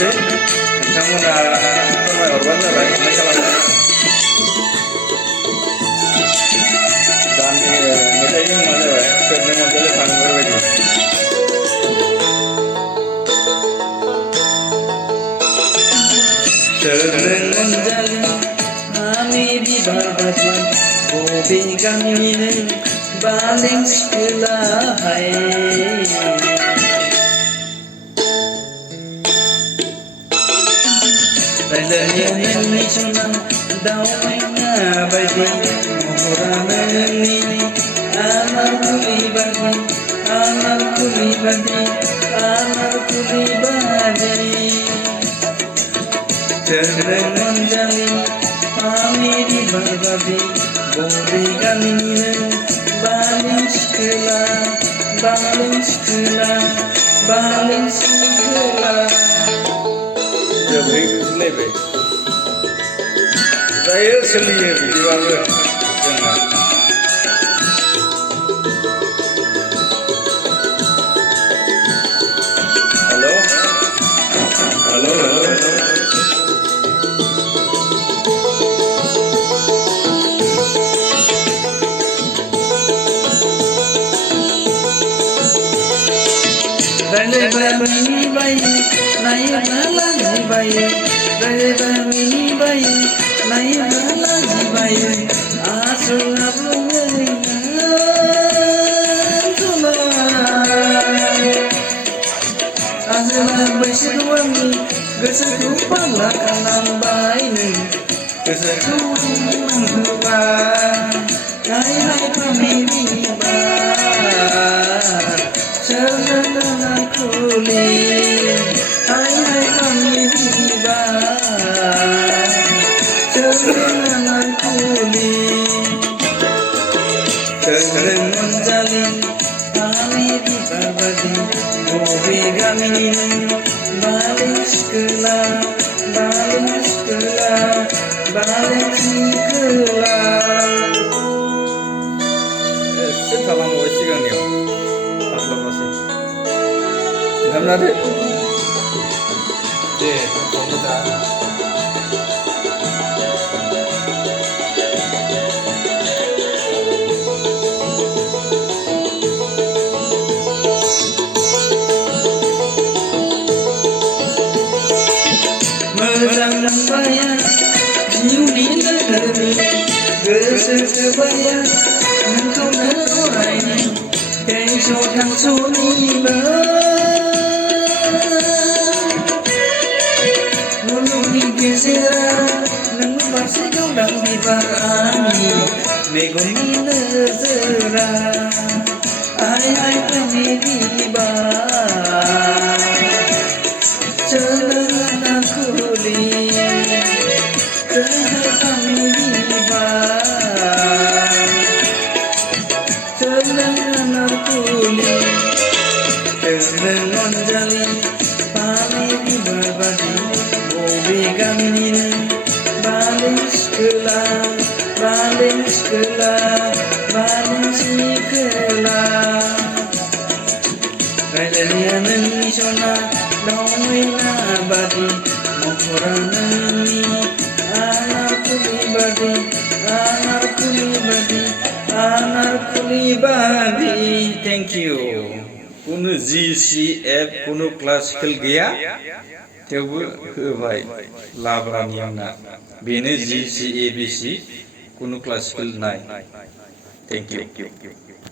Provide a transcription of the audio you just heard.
खालामनोसै नोंथांमोना फोरमायहरबानो जाबाय मा खालामो गाननि मेथाइनि मुङा जाबाय सोरनो मोनजाले थाङो बेबायदि सोरनो मोनजाले आंनि बिबार बारबाय बबे गामिनि बालें सिखोलाहाय रायज्लायनाया नोंनि सना दाउ मैना बायदि महरानो नोंनि आमार खुलि बादि आमार खुलि बादि आमार खुलि बादि सोरनो मोनजाले आंनि बिबार बादि बबे गामिनि बालें सिखोला बालें सिखोला बालें सिखोला जोबहैलायबाय जायो सोलियो बिदिबाबो जोंना हेलौ हेलौ हेलौ हेलौ रायज्लायबा मिनिबायो नायोब्ला लाजिबायो रायज्लायबा मिनिबायो नायोब्ला लाजिबायो आसुरा बुङोना आजोला बैसोखौ आंनि गोसोखौ फाग्ला खालामबाय नों गोसोखौ नांहोबाय हाय हाय फामेलिबा सोरनो खुलि हाय हाय फामेलिबा सोरनो खुलि सोरनो मोनजाले आंनि बिबार बादि बबे गामिनि बालें सिखोला बालें सिखोला बालें सिखोला एसे थालांबाय सिगांनियाव हास्लाबासै नोंथांमोना दे दा मोजां मोनबाया जिउनि लोगोनि गोसो थोबाया नोंखौनो अरायनि थैस' थांस'निबो मुलुगनि गेजेराव नों बारसे गावदां बिबार आंनि मेगननि नोजोरा हाय हाय फामेलिबा सोरनो खुलि सोरनो फामेलिबा सोरनो खुलि सोरनो मोनजाले आंनि बिबार बादि बबे गामिनि बालें सिखोला बालें सिखोला बालें सिखोला रायज्लायनाया नोंनि सना दाउ मैना बादि महरानो नोंनि आनार खुलि बादि आनार खुलि बादि आनार खुलि बादि थेंक इउ कुनु जि सि एफ कुनु क्लासिकेल गैया थेवबो होबाय लाब्रानि आंना बेनो जि सि ए बि सि कुनु क्लासिकेल नाय थेंक इउ